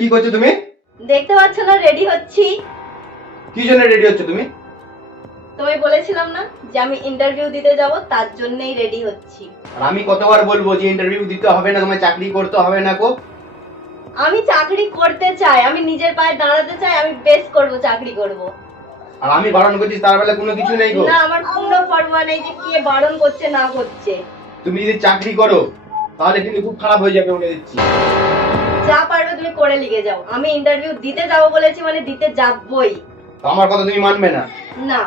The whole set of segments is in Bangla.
কি করছো তুমি? দেখতে পাচ্ছ না রেডি হচ্ছি। কি জন্য রেডি হচ্ছ তুমি? তোমায় বলেছিলাম না যে আমি ইন্টারভিউ দিতে যাব, তার জন্যই রেডি হচ্ছি। আর আমি কতবার বলবো যে ইন্টারভিউ দিতে হবে না, তোমায় চাকরি করতে হবে না গো। আমি চাকরি করতে চাই, আমি নিজের পায়ে দাঁড়াতে চাই, আমি বেশ করব, চাকরি করব। আর আমি বারণ করছি তার বেলা কোনো কিছু নেই গো। না, আমার কোনো পরোয়া নেই যে কে বারণ করছে না করছে। তুমি যদি চাকরি করো তাহলে কিন্তু খুব খারাপ হয়ে যাবে বলে দিচ্ছি। যা পারবে তুমি করে লিখে যাও, আমি ইন্টারভিউ দিতে যাব বলেছি মানে দিতে যাবই। তো আমার কথা তুমি মানবে না? না।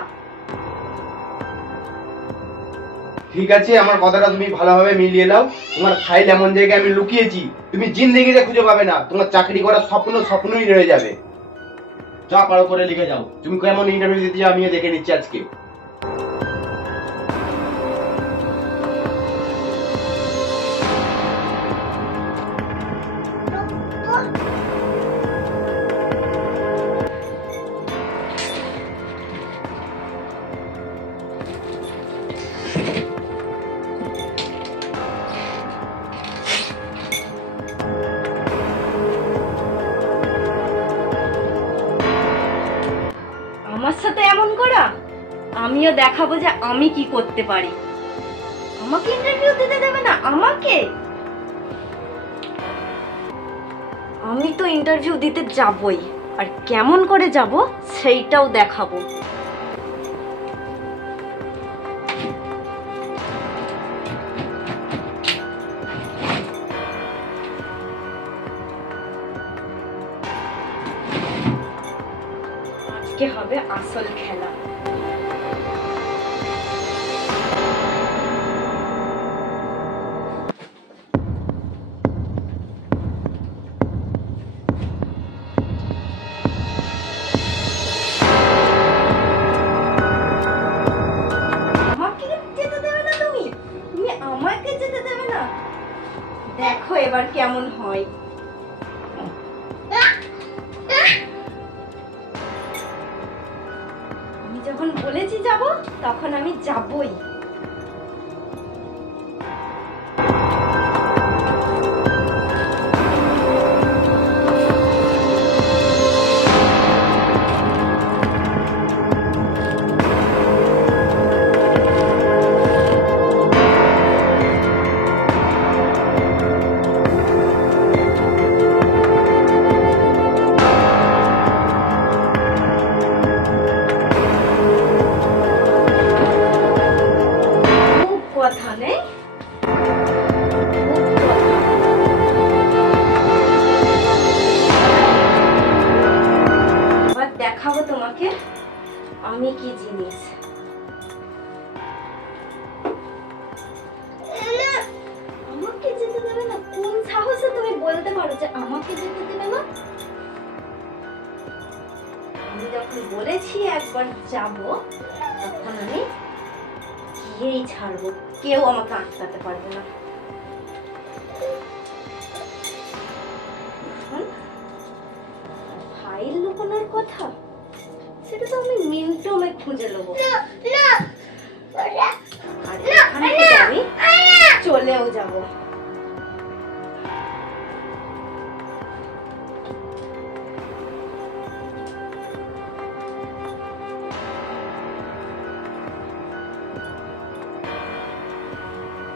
ঠিক আছে, আমার কথাটা তুমি ভালোভাবে মিলিয়ে নাও। তোমার ফাইল এমন জায়গায় আমি লুকিয়েছি, তুমি জিন্দেগিতে খুঁজে পাবে না। তোমার চাকরি করার স্বপ্ন স্বপ্নই রয়ে যাবে। যা পারো করে লিখে যাও। তুমি কেমন ইন্টারভিউ দিতে যাও আমিও দেখে নিচ্ছি আজকে। আমার সাথে এমন করা, আমিও দেখাবো যে আমি কি করতে পারি। আমাকে ইন্টারভিউ দিতে দেবে না আমাকে? আমি তো ইন্টারভিউ দিতে যাবই, আর কেমন করে যাব সেইটাও দেখাবো। আজকে হবে আসল খেলা। আমাকে যেতে দেবে না তুমি? তুমি আমাকে যেতে দেবে না? দেখো এবার কেমন হয়। আমি যখন বলেছি যাব, তখন আমি যাবই। খুব কথা নেই, খুব কথা। এবার দেখাবো তোমাকে আমি কি জিনিস। আমাকে যেতে দেবে না? কোন সাহসে তুমি বলতে পারো যে আমাকে যেতে দেবে না? আমি যখন বলেছি একবার যাব, তখন আমি গিয়েই ছাড়বো, কেউ আমাকে আটকাতে পারবে না। এখন ফাইল লুকানোর কথা, সেটা তো আমি মিনিটে খুঁজে নেবো। আর এখান থেকে আমি চলেও যাব।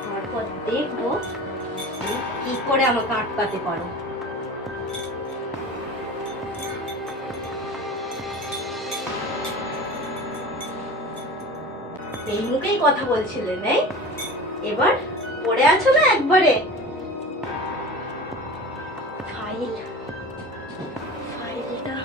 তারপর দেখবো তুমি কি করে আমাকে আটকাতে পারো। এই মুখেই কথা বলছিলে নেই? এবার পড়ে আছো না একবারে? ফাইল, ফাইলটা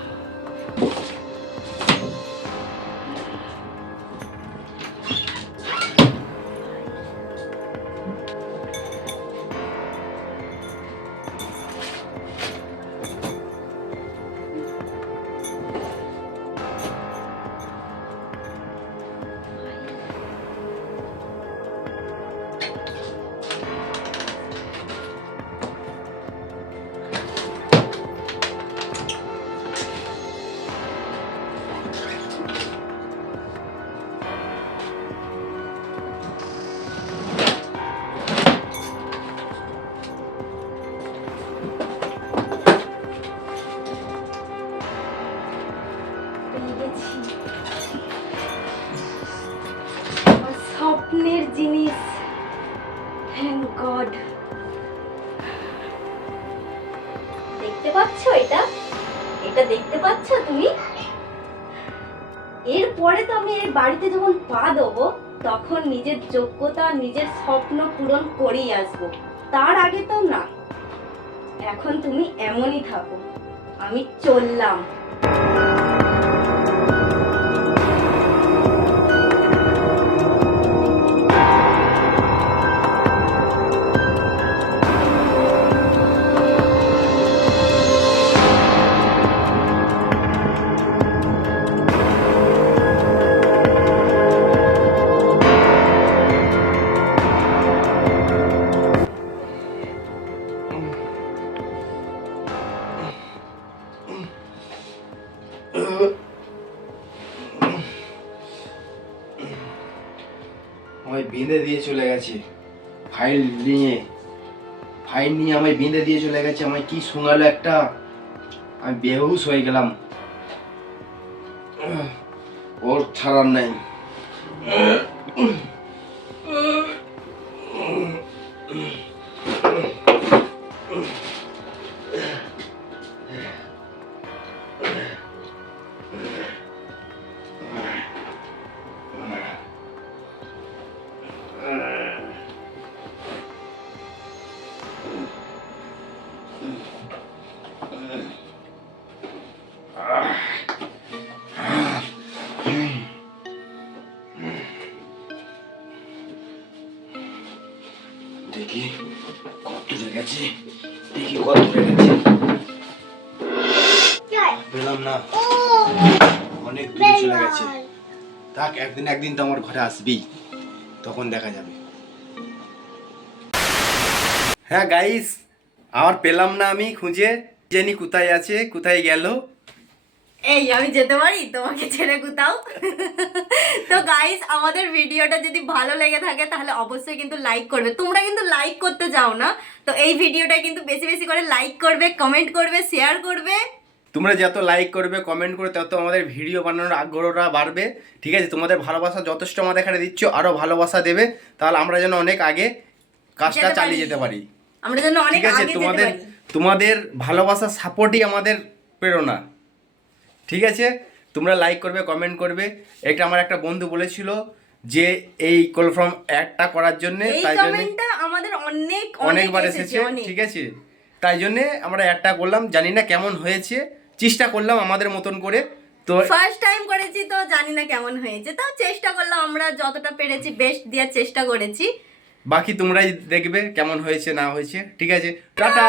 স্বপ্নের জিনিস, থ্যাংক গড। দেখতে পাচ্ছ এটা? এটা দেখতে পাচ্ছ তুমি? এরপরে তো আমি এই বাড়িতে যখন পা দেবো তখন নিজের যোগ্যতা, নিজের স্বপ্ন পূরণ করেই আসবো। তার আগে তো না। এখন তুমি এমনই থাকো, আমি চললাম। আমায় বেঁধে দিয়ে চলে গেছে ফাইল নিয়ে আমায় বেঁধে দিয়ে চলে গেছে। আমায় কি শোনালো একটা, আমি বেহুশ হয়ে গেলাম। ওর ছাড়ার নাই। দেখি কত দূরে গেছে, পেলাম না, অনেক দূরে চলে গেছে। থাক, একদিন তো আমার ঘরে আসবেই, তখন দেখা যাবে। হ্যাঁ গাইস, আর পেলাম না, আমি খুঁজে জানি কোথায় আছে, কোথায় গেল। এই আমি যেতে পারি তোমাকে ছেড়ে কোথাও? তো গাইস, আমাদের ভিডিওটা যদি ভালো লেগে থাকে তাহলে অবশ্যই কিন্তু লাইক করবে। তোমরা কিন্তু লাইক করতে যাও না, তো এই ভিডিওটা কিন্তু বেশি বেশি করে লাইক করবে, কমেন্ট করবে, শেয়ার করবে। তোমরা যত লাইক করবে, কমেন্ট করবে, তত আমাদের ভিডিও বানানোর আগ্রহটা বাড়বে। ঠিক আছে, তোমাদের ভালোবাসা যথেষ্ট আমাদের এখানে দিচ্ছ, আরো ভালোবাসা দেবে, তাহলে আমরা যেন অনেক আগে কাজটা চালিয়ে যেতে পারি। আমরা যেন অনেক ঠিক আছে, আগে যেতে পারি। তোমাদের ভালোবাসা সাপোর্টই আমাদের প্রেরণা। ঠিক আছে, তোমরা লাইক করবে, কমেন্ট করবে। এটা আমার একটা বন্ধু বলেছিল যে এই কলফর্ম অ্যাডটা করার জন্য, এই তাই জন্য কমেন্টটা আমাদের অনেকবার এসেছে। ঠিক আছে, তাই জন্য আমরা অ্যাডটা করলাম। জানি না কেমন হয়েছে, চেষ্টা করলাম আমাদের মতন করে। তো ফার্স্ট টাইম করেছি, তো জানি না কেমন হয়েছে, তো চেষ্টা করলাম, আমরা যতটা পেরেছি বেস্ট দেওয়ার চেষ্টা করেছি। বাকি তোমরাই দেখবে কেমন হয়েছে না হয়েছে। ঠিক আছে, টাটা।